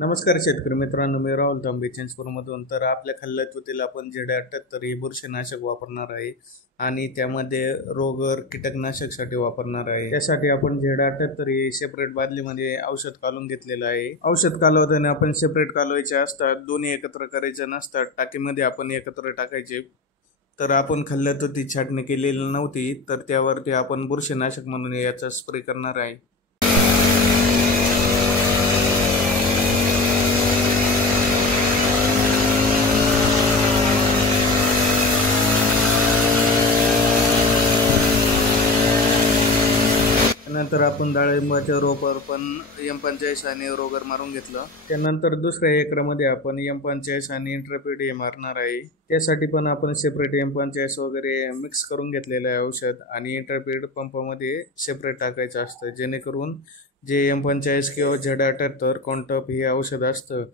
नमस्कार शेतकरी मित्रांनो, मी राहुल तांबे चिंचपूरमधून. तर आपल्या खाल्ल्या आपण ZD78 हे बुरशीनाशक वापरणार आहे आणि त्यामध्ये रोगर कीटकनाशकसाठी वापरणार आहे. त्यासाठी आपण ZD78 हे सेपरेट बादलीमध्ये औषध काढून घेतलेलं आहे. औषध कालवताना आपण सेपरेट कालवायचे असतात, दोन्ही एकत्र करायचे नसतात. टाकीमध्ये आपण एकत्र टाकायचे. तर आपण ती छाटणी केलेली नव्हती, तर त्यावरती आपण बुरशीनाशक म्हणून याचा स्प्रे करणार आहे. त्यानंतर आपण डाळिंबाच्या रोपावर पण M45 आणि रोगर मारून घेतलं. त्यानंतर दुसऱ्या एकरामध्ये आपण M45 आणि इंट्रापीड हे मारणार आहे. त्यासाठी पण आपण सेपरेट M45 वगैरे मिक्स करून घेतलेलं आहे औषध, आणि इंट्रापीड पंपामध्ये सेपरेट टाकायचं असतं, जेणेकरून जे M45 किंवा ZD78 कॉन्टॉप हे औषध असतं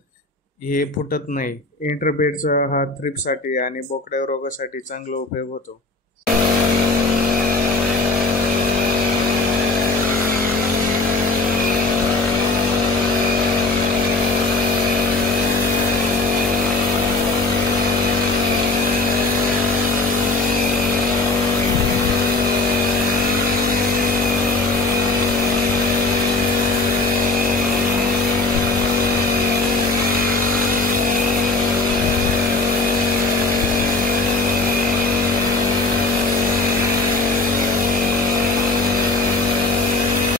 हे फुटत नाही. इंट्रापीडचा हा थ्रिप्ससाठी आणि बोकड्या रोगासाठी चांगला उपयोग होतो.